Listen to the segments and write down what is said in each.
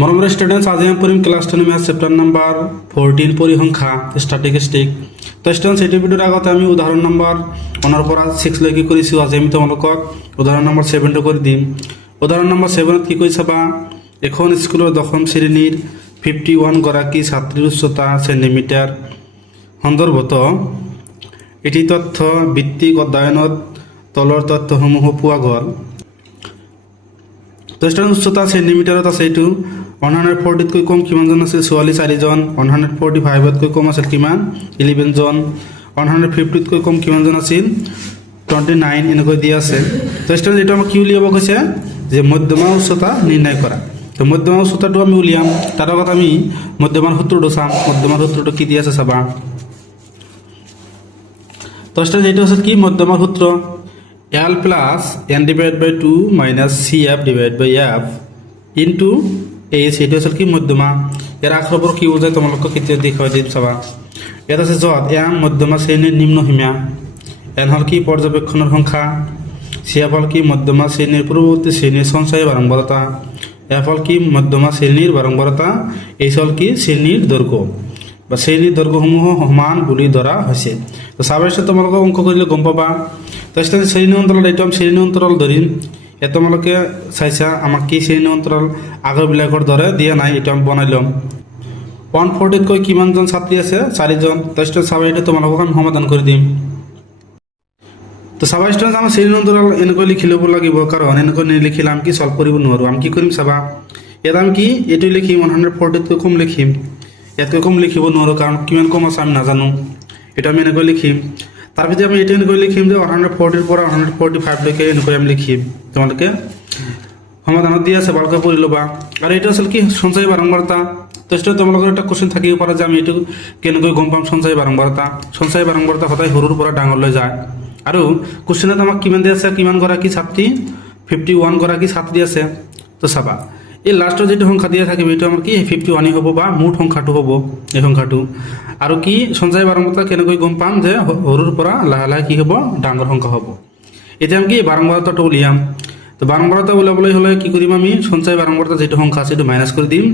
মৰমৰ ষ্টুডেণ্টছ আজি আমি পঢ়িম ক্লাছ 10 মেথছ চেপ্টাৰ নম্বৰ 14 পৰিসংখ্যা ষ্টেটিষ্টিক। তো ষ্টুডেণ্টছ এইটো ভিডিঅ'ৰ আগতে আমি উদাহৰণ নম্বৰ 1 পৰা 6 লৈকে কৰিছোঁ। আজি আমি তোমালোকক উদাহৰণ নম্বৰ 7 টো কৰি দিম। উদাহৰণ নম্বৰ 7 ত কি কৈ চাবা, এখন স্কুলৰ দশম শ্ৰেণীৰ 51 গৰাকী ছাত্ৰীৰ উচ্চতা চেণ্টিমিটাৰ সন্দৰ্ভত এটি তথ্য ভিত্তিক অধ্যয়নত তলৰ তথ্যসমূহ পোৱা গ'ল। তো ষ্টুডেণ্ট উচ্চতা চেণ্টিমিটাৰত আছে এইটো 140 তকৈ কম কিমানজন আছিল 44 জন, 145 তকৈ কম আছিল কিমান 11 জন, 150 তকৈ কম কিমানজন আছিল 29 এনেকৈ দিয়া আছে। তো ষ্টুডেণ্ট এইটো আমাক কি উলিয়াব কৈছে যে মধ্যমা উচ্চতা নিৰ্ণয় কৰা। তো মধ্যমা উচ্চতাটো আমি উলিয়াম, তাৰ আগত আমি মধ্যমাৰ সূত্ৰটো চাম। মধ্যমাৰ সূত্ৰটো কি দিয়া আছে চাবা। তো ষ্টুডেণ্ট এইটো আছে কি মধ্যমাৰ সূত্ৰ L plus n divided by 2 minus CF divided by F into H এইটো আছিল কি মধ্যমা। ইয়াৰ আখৰবোৰ কি বুজায় তোমালোকক কেতিয়া দেখুৱাই দিম চাবা। ইয়াত আছে য'ত M মধ্যমা শ্ৰেণীৰ নিম্ন সীমা, N হ'ল কি পৰ্যবেক্ষণৰ সংখ্যা, CF হ'ল কি মধ্যমা শ্ৰেণীৰ পূৰ্বৱৰ্তী শ্ৰেণীৰ সঞ্চয় বাৰম্বাৰতা, F হ'ল কি মধ্যমা শ্ৰেণীৰ বাৰম্বাৰতা, H হ'ল কি শ্ৰেণীৰ দৈৰ্ঘ্য বা শ্ৰেণীৰ দৈৰ্ঘ্যসমূহ সমান বুলি ধৰা হৈছে। তো চাবাইছে তোমালোকক অংক কৰিলে গম পাবা। তো শ্ৰেণী অন্তৰাল এইটো আমি শ্ৰেণী অন্তৰাল ধৰিম। ইয়াত তোমালোকে চাইছা আমাক কি শ্ৰেণী অন্তৰাল আগৰবিলাকৰ দৰে দিয়া নাই, এইটো আমি বনাই ল'ম। 140 তকৈ কিমানজন ছাত্ৰী আছে 4 জন। তো চাবাইটো তোমালোকক আমি সমাধান কৰি দিম। তো চাবা ষ্টুডেণ্ট আমাৰ শ্ৰেণী অন্তৰাল এনেকৈ লিখি ল'ব লাগিব, কাৰণ এনেকৈ নিলিখিলে আমি কি সলভ কৰিব নোৱাৰোঁ। আমি কি কৰিম চাবা, ইয়াত আমি কি এইটো লিখিম 140 তকৈ কম লিখিম। ইয়াতকৈ কম লিখিব নোৱাৰোঁ, কাৰণ কিমান কম আছে আমি নাজানো। এইটো আমি এনেকৈ লিখিম। তাৰপিছত আমি এইটো এনেকৈ লিখিম যে 140 পৰা 145 লৈকে এনেকৈ আমি লিখিম। তোমালোকে সমাধানত দি আছে, ভালকৈ পঢ়ি ল'বা। আৰু এইটো আছিল কি সঞ্চয় বাৰম্বাৰতা। তো তোমালোকৰ এটা কুৱেশ্যন থাকিব পাৰে যে আমি এইটো কেনেকৈ গম পাম সঞ্চয় বাৰম্বাৰতা। সঞ্চয় বাৰম্বাৰতা সদায় সৰুৰ পৰা ডাঙৰলৈ যায়। আৰু কুৱেশ্যনত আমাক কিমান দিয়া আছে, কিমান গৰাকী ছাত্ৰী 51 গৰাকী ছাত্ৰী আছে। তো চাবা এই লাষ্টৰ যিটো সংখ্যা দিয়া থাকিব এইটো আমাৰ কি 51 হ'ব বা মুঠ সংখ্যাটো হ'ব এই সংখ্যাটো। আৰু কি সঞ্চয় বাৰম্বাৰতা কেনেকৈ গম পাম যে সৰুৰ পৰা লাহে লাহে কি হ'ব ডাঙৰ সংখ্যা হ'ব। এতিয়া আমি কি বাৰম্বাৰতাটো উলিয়াম। তো বাৰম্বাৰতা উলিয়াবলৈ হ'লে কি কৰিম, আমি সঞ্চয় বাৰম্বাৰতা যিটো সংখ্যা আছে সেইটো মাইনাছ কৰি দিম।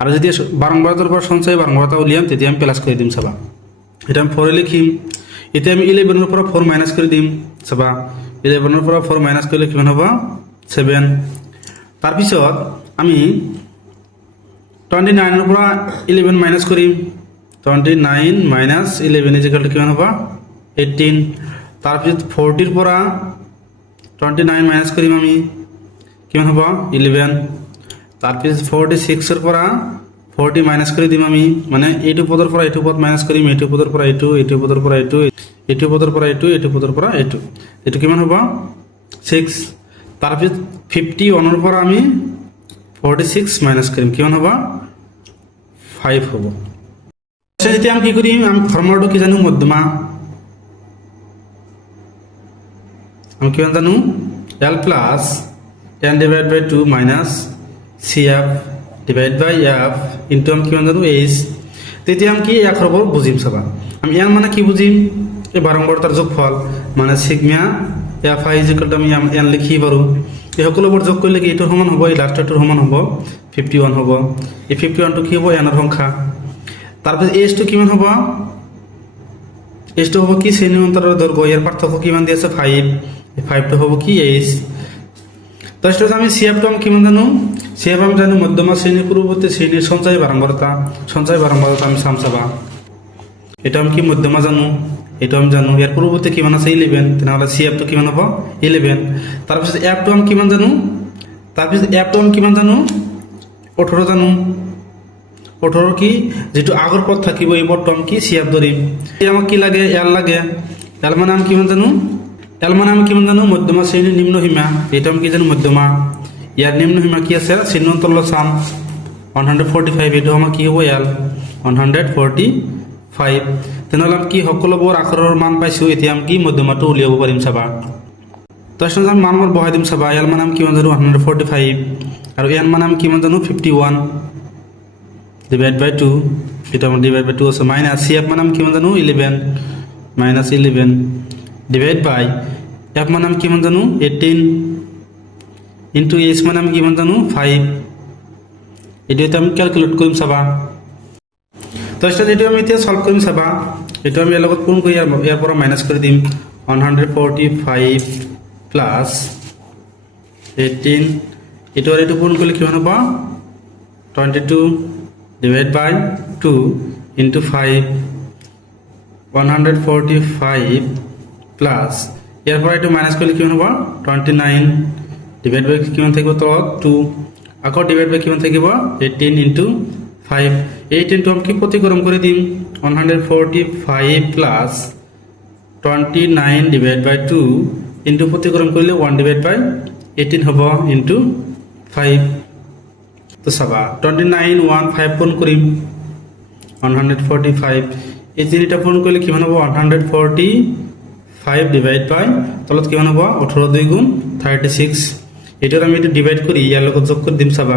আৰু যেতিয়া বাৰম্বাৰতাৰ পৰা সঞ্চয় বাৰম্বাৰতা উলিয়াম তেতিয়া আমি প্লাছ কৰি দিম। চাবা এটা আমি 4 লিখিম। এতিয়া আমি 11ৰ পৰা 4 মাইনাছ কৰি দিম। চাবা 11ৰ পৰা 4 মাইনাছ কৰিলে কিমান হ'ব 7। তাৰপিছত আমি 29ৰ পৰা 11 মাইনাছ কৰিম। 29 মাইনাছ 11 ইজিকেল টু কিমান হ'ব 18। তাৰপিছত 40ৰ পৰা 29 মাইনাছ কৰিম আমি, কিমান হ'ব 11। তাৰপিছত 46ৰ পৰা 40 মাইনাছ কৰি দিম আমি, মানে এইটো পদৰ পৰা এইটো পদ মাইনাছ কৰিম, এইটো পদৰ পৰা এইটো, এইটো পদৰ পৰা এইটো, এইটো পদৰ পৰা এইটো, এইটো পদৰ পৰা এইটো, এইটো কিমান হ'ব 6। তাৰপিছত 51ৰ পৰা আমি 46 মাইনাছ কৰিম, কিমান হ'ব 5 হ'ব। এতিয়া আমি কি কৰিম, আমি ফৰ্মুলাটো কি জানো মধ্যমা। আমি কিমান জানো L প্লাছ n ডিভাইড বাই 2 মাইনাছ CF ডিভাইড বাই F ইনটু আমি কিমান জানো H। তেতিয়া আমি কি আখৰবোৰ বুজিম। চাবা আমি ইয়াৰ মানে কি বুজিম, এই বাৰম্বাৰতাৰ যোগফল মানে সিগমা Fi ইজিকেল টু আমি n লিখি পাৰোঁ। এই সকলোবোৰ যোগ কৰিলে কি এইটোৰ সমান হ'ব, এই লাষ্টৰটোৰ সমান হ'ব 51 হ'ব। এই 51টো কি হ'ব এনৰ সংখ্যা। তাৰপিছত Hটো কিমান হ'ব, Hটো হ'ব কি শ্ৰেণী অন্তৰৰ দৈৰ্ঘ্য। ইয়াৰ পাৰ্থক্য কিমান দি আছে 5, এই 5টো হ'ব কি H। তাৰপিছত আমি CFটো আমি কিমান জানো, CF আমি জানো মধ্যমা শ্ৰেণীৰ পূৰ্বৱৰ্তী শ্ৰেণীৰ সঞ্চয় বাৰম্বাৰতা। সঞ্চয় বাৰম্বাৰতা আমি চাম। চাবা এটা আমি কি মধ্যমা জানো, এইটো আমি জানো। ইয়াৰ পূৰ্বৱৰ্তী কিমান আছে 11, তেনেহ'লে CFটো কিমান হ'ব 11। তাৰপিছত Fটো আমি কিমান জানো, তাৰপিছত Fটো আমি কিমান জানো 18 জানো। 18 কি যিটো আগৰ পদ থাকিব এই পদটো আমি কি CF ধৰিম। এই আমাক কি লাগে L লাগে। L মানে আমি কিমান জানো, L মানে আমি কিমান জানো মধ্যমা শ্ৰেণীৰ নিম্ন সীমা, এইটো আমি কি জানো মধ্যমা। ইয়াৰ নিম্ন সীমা কি আছে শ্ৰেণী অন্তৰালত চাম 145, এইটো আমাৰ কি হ'ব L 145। তেনেহ'লে আমি কি সকলোবোৰ আখৰৰ মান পাইছোঁ। এতিয়া আমি কি মধ্যমাটো উলিয়াব পাৰিম। চাবা তাৰপিছত আমি মানবোৰ বহাই দিম। চাবা L মানে আমি কিমান জানো 145 আৰু n মানে আমি কিমান জানো 51 ডিভাইড বাই 2, এটা আমাৰ ডিভাইড বাই 2 আছে, মাইনাছ CF মানে আমি কিমান জানো 11 মাইনাছ 11 ডিভাইড বাই F মানে আমি কিমান জানো 18 ইনটু H মানে আমি কিমান জানো 5 এইটো এতিয়া আমি ক্যালকুলেট কৰিম চাবা তো স্টুডেন্ট এইটো আমি এতিয়া সলভ কৰিম চাবা এইটো আমি লগত কোন কৰি ইয়াৰ পৰা মাইনাস কৰি দিম 145 প্লাস 18 এইটো আৰু এইটো পূৰণ কৰিলে কিমান হ'ব 22 divided by 2 into 5 145 plus ইয়াৰ পৰা এইটো মাইনাস কৰিলে কিমান হ'ব 29 divided by কিমান থাকিব তলত 2 আকৌ divided by কিমান থাকিব 18 into 5 18 টো আমি কি প্ৰতিক্ৰম কৰি দিম 145 plus 29 divided by 2 into প্ৰতিক্ৰম কৰিলে 1 divided by 18 হ'ব into 5 তো চাবা 29 1 5 পূৰণ কৰিম 145 এই তিনিটা পূৰণ কৰিলে কিমান হ'ব 145 ডিভাইড বাই তলত কিমান হ'ব 18 2 গুণ 36 এটার আমি এটা ডিভাইড করি ইয়ার লগত যোগ করে দিম চাবা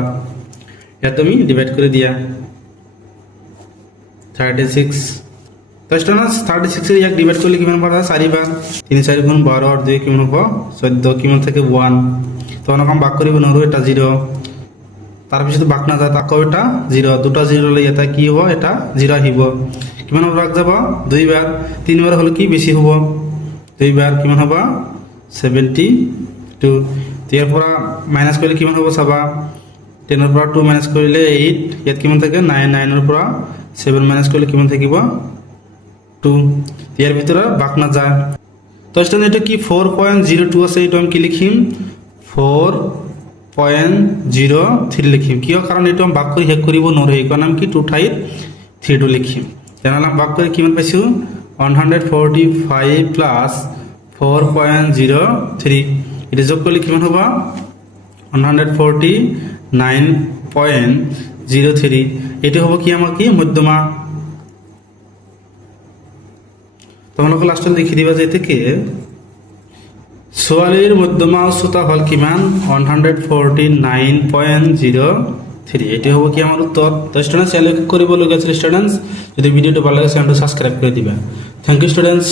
ইয়াত তুমি ডিভাইড করে দিয়া 36 তো স্টুডেন্ট 36 এর এক ডিভাইড করলে কিমান পাওয়া 4 বার 3 4 গুণ 12 আর 2 কিমান হবে 14 কিমান থেকে 1 তো অনকম ভাগ করিব নরো এটা 0 তার পিছতে ভাগ না যায় তাকো এটা 0 দুটো 0 লই এটা কি হবে এটা 0 আহিব কিমান ভাগ যাব 2 বার 3 বার হলো কি বেশি হবে 2 বার কিমান হবে 72 এরপর মাইনাস করলে কিমান হবে চাবা 10 এর পর 2 মাইনাস করলে 8 ইয়াত কিমান থাকে 9 9 এর পর 7 মাইনাস করলে কিমান থাকিব 2 এর ভিতরে ভাগ না যায় তো স্টুডেন্ট এটা কি 4.02 আছে এটা আমি কি লিখিম 4.03 লিখিম কিয় কারণ এটা আমি ভাগ কৰি শেষ কৰিব নৰে এই কাৰণে আমি কি 2 ঠাইত 3 লিখিম জানালা আমি ভাগ কৰি কিমান পাইছো 145 প্লাস 4.03 এটা যোগ করলে কিমান হবে 149.03 এটা হবে কি আমার কি মধ্যমা তোমালোক লাস্টে লিখি দিবা যে থেকে সোয়ালের মধ্যমা উচ্চতা হল কিমান 149.03 এটা হবে কি আমার উত্তর তো স্টুডেন্টস চ্যানেল করব লগা স্টুডেন্টস যদি ভিডিওটা ভালো লাগে চ্যানেলটা সাবস্ক্রাইব করে দিবা থ্যাংক ইউ স্টুডেন্টস